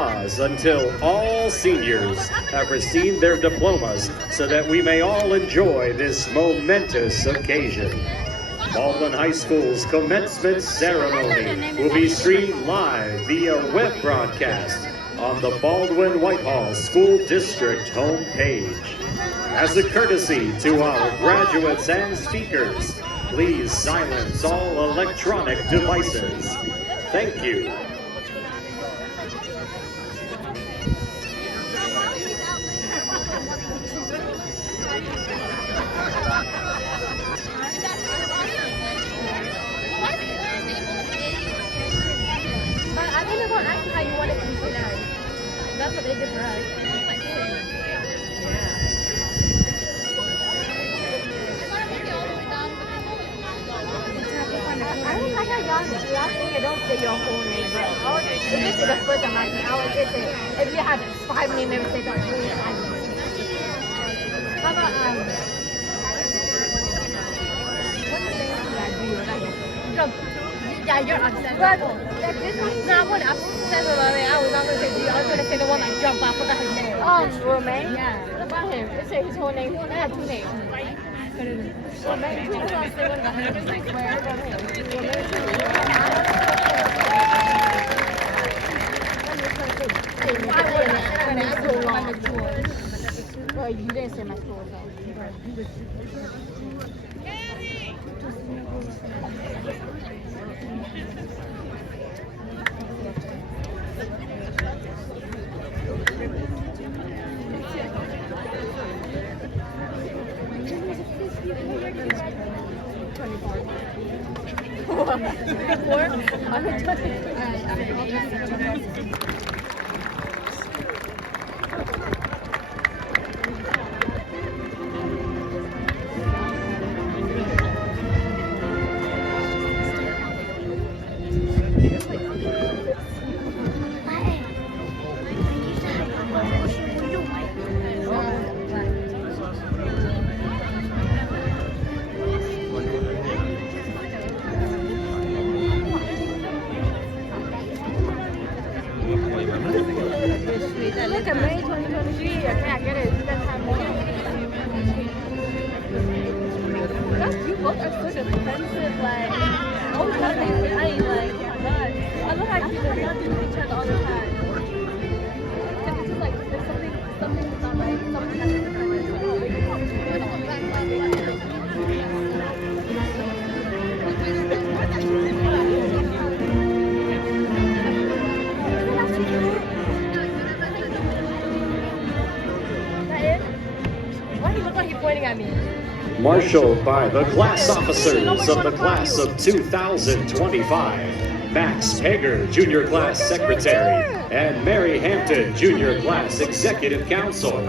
applause until all seniors have received their diplomas so that we may all enjoy this momentous occasion. Baldwin High School's commencement ceremony will be streamed live via web broadcast on the Baldwin Whitehall School District homepage. As a courtesy to our graduates and speakers, please silence all electronic devices. Thank you. I think they're going to ask you how you want it to be tonight. That's what they did for us. I don't like how y'all think it don't say your whole name, but if this is the first time I would just say, if you have 5 name members say don't do it, I do. How about, what the thing should I do? Yeah, you're upset. No, I wasn't upset about it. I was not going to say you. I was going to say the one that jumped off. I forgot his name. Romain? Yeah. What about him? It said his whole name. He had 2 names. Romain, too. That's what I said. What about him? Where? What about him? Romain, too. Well, you didn't say my school, though. Look at May 2023. I can't get it. You guys have more. You both are such expensive, like, always nothing behind, like, God. I look like you guys talking to each other all the time. It's just like, there's something's not right. Something has to be different. Oh, they can talk to you. Why do you look like you're pointing at me? Marshaled by the class officers of the class of 2025, Max Pager, Junior Class Secretary, and Mary Hampton, Junior Class Executive Council.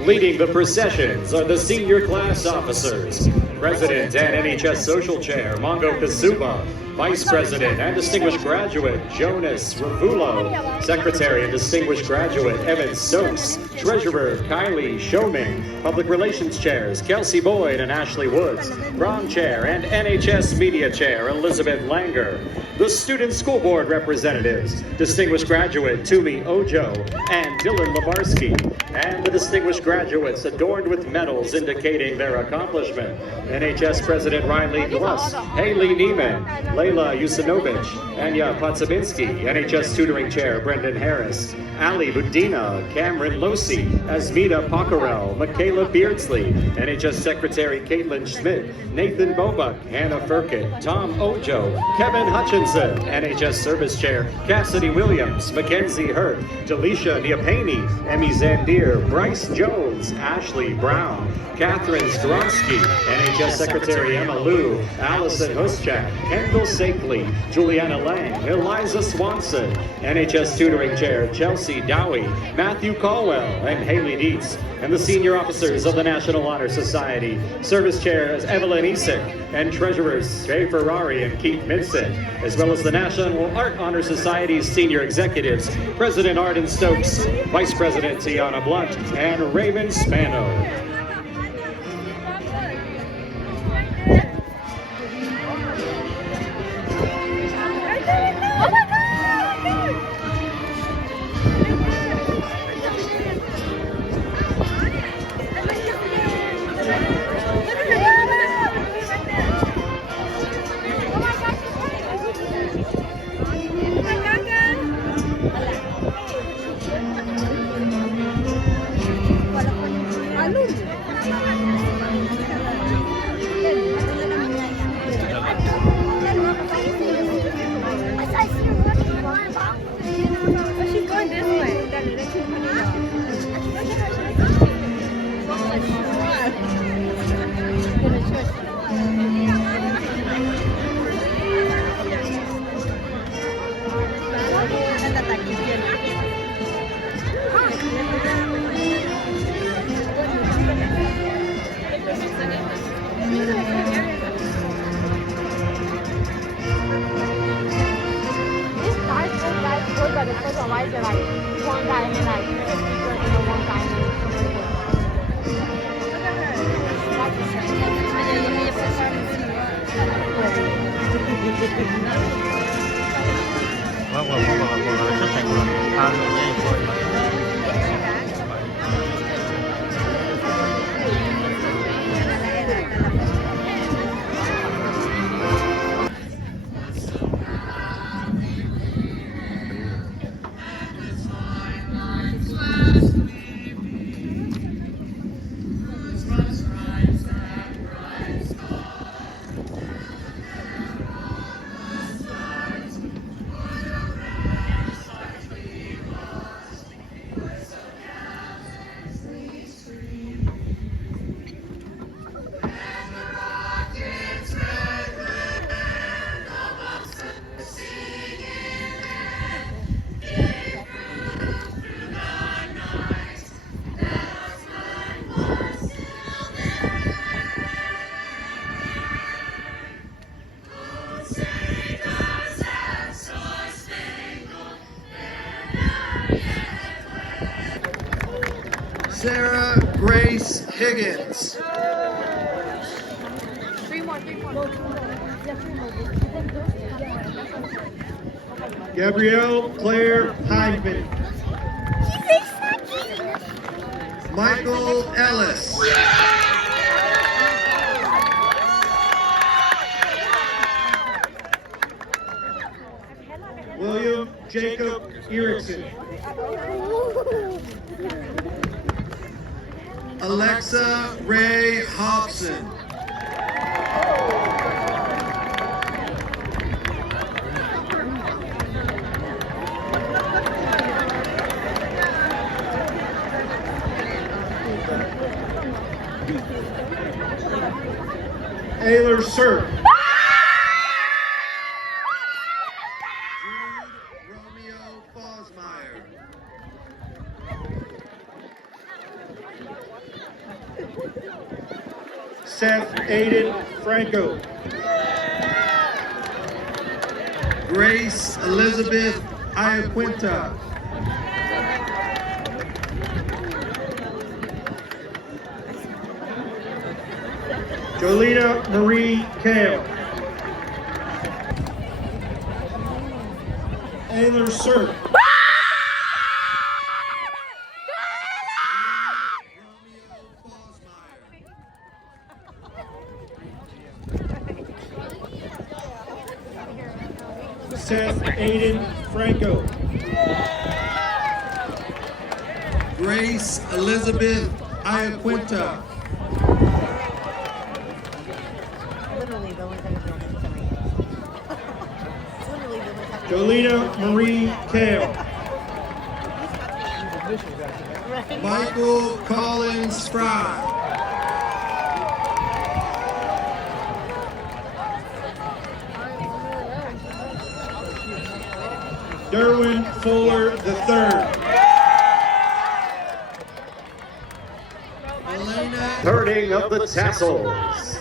Leading the processions are the senior class officers, President and NHS Social Chair Mongo Kasuba, Vice President and Distinguished Graduate Jonas Ravulo, Secretary and Distinguished Graduate Evan Stokes, Treasurer Kylie Shoming, Public Relations Chairs Kelsey Boyd and Ashley Woods, Prom Chair and NHS Media Chair Elizabeth Langer, the Student School Board Representatives, Distinguished Graduate Tumi Ojo and Dylan Labarsky, and the distinguished graduates adorned with medals indicating their accomplishment, NHS President Riley Gluss, Haley Neiman, Layla Yusinovich, Anya Potsabinski, NHS Tutoring Chair Brendan Harris, Ali Budina, Cameron Losi, Asmita Pockerell, Michaela Beardsley, NHS Secretary Caitlin Schmidt, Nathan Bobuck, Hannah Furkett, Tom Ojo, Kevin Hutchinson, NHS Service Chair Cassidy Williams, Mackenzie Hurt, Delisha Niapani, Emmy Zandir, Bryce Jones, Ashley Brown, Catherine Stronsky, NHS Secretary Emma Liu, Allison Huschak, Kendall Sakeley, Juliana Lang, Eliza Swanson, NHS Tutoring Chair Chelsea Dowie, Matthew Caldwell, and Haley Dietz, and the senior officers of the National Honor Society, Service Chairs Evelyn Isick, and Treasurers Jay Ferrari and Keith Minson, as well as the National Art Honor Society's senior executives, President Arden Stokes, Vice President Tiana Blunt, and Raymond Spano. Like one guy and like 50 girls and one guy 첫 장면 다음 연예인 보여요. Sarah Grace Higgins. Three more. Gabrielle Claire Hyman. Michael Ellis. William Jacob Erickson. Alexa Ray Hobson. Ayler Sir. Jude Romeo Fosmeyer. Seth Aiden Franco. Grace Elizabeth Iaquinta. Jolena Marie Kale. Ayler Sir. Seth Aiden Franco. Grace Elizabeth Iaquinta. Literally the only thing that's building tonight. It's literally the only thing. Jolena Marie Kale. Right. Michael Collins Fry. Derwin Fuller III. Elena Turning of the tassels.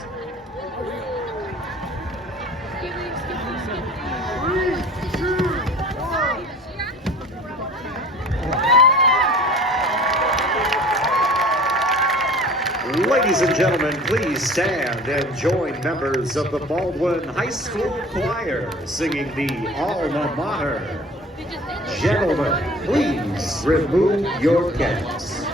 Ladies and gentlemen, please stand and join members of the Baldwin High School Choir singing the Alma Mater. Gentlemen, please remove your caps.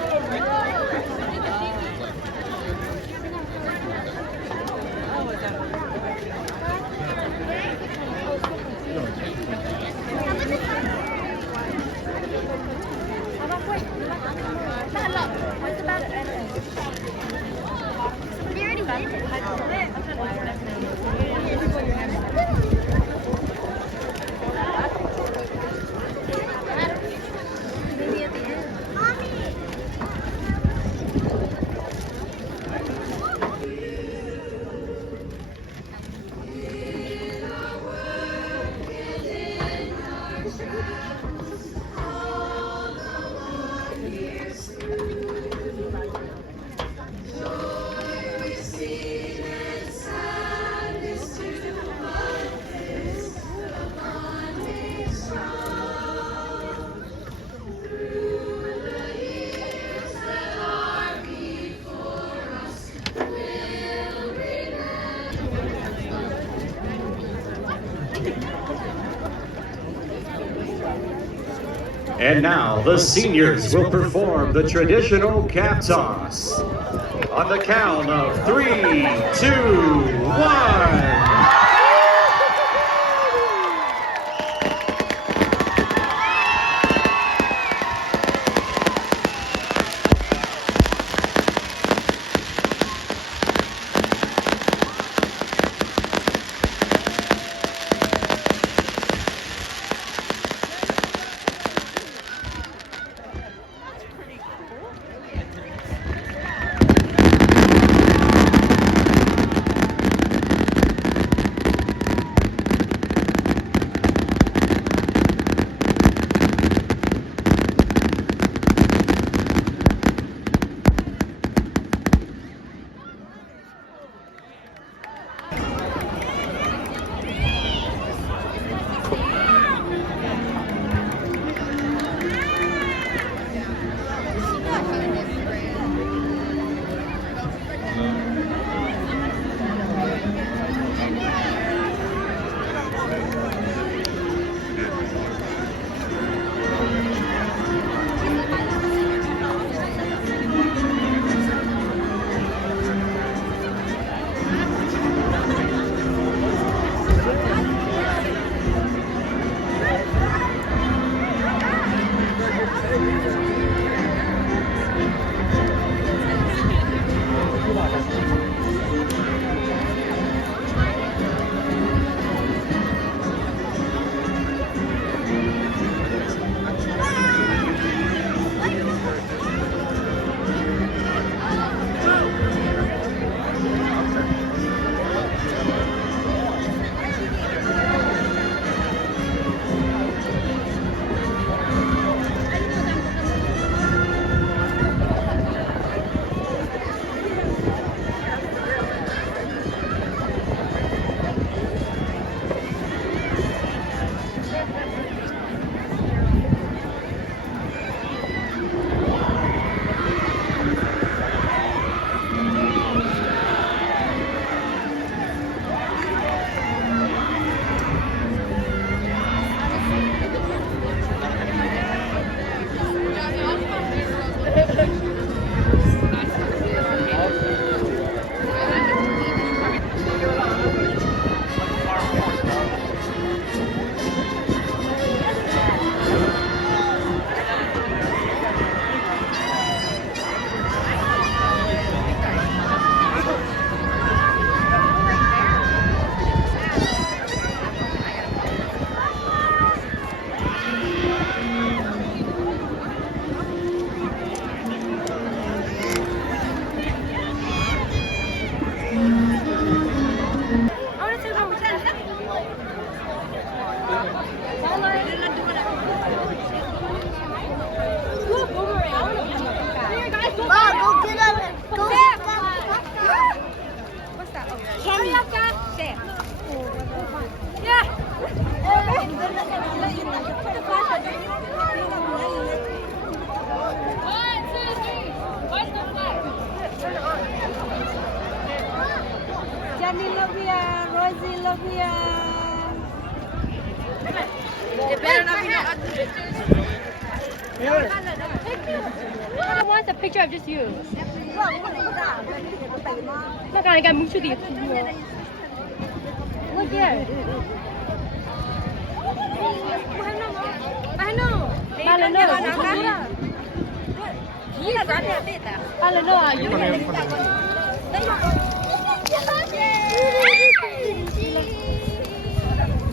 And now the seniors will perform the traditional cap toss. On the count of 3, 2, 1. Jenny Lovia, Rosie Lovia. They better not be no other pictures. I want a picture of just you. Look, I got moved to the Look here. I know.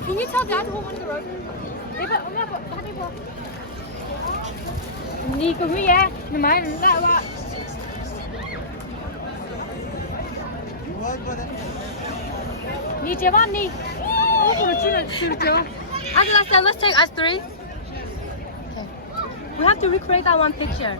Can you tell Dad to hold one of the roses? Ni cũng như vậy, nhưng mà lại vậy. Ni chơi bao ni? Oh, for the children. Okay, let's take us three. We have to recreate that one picture.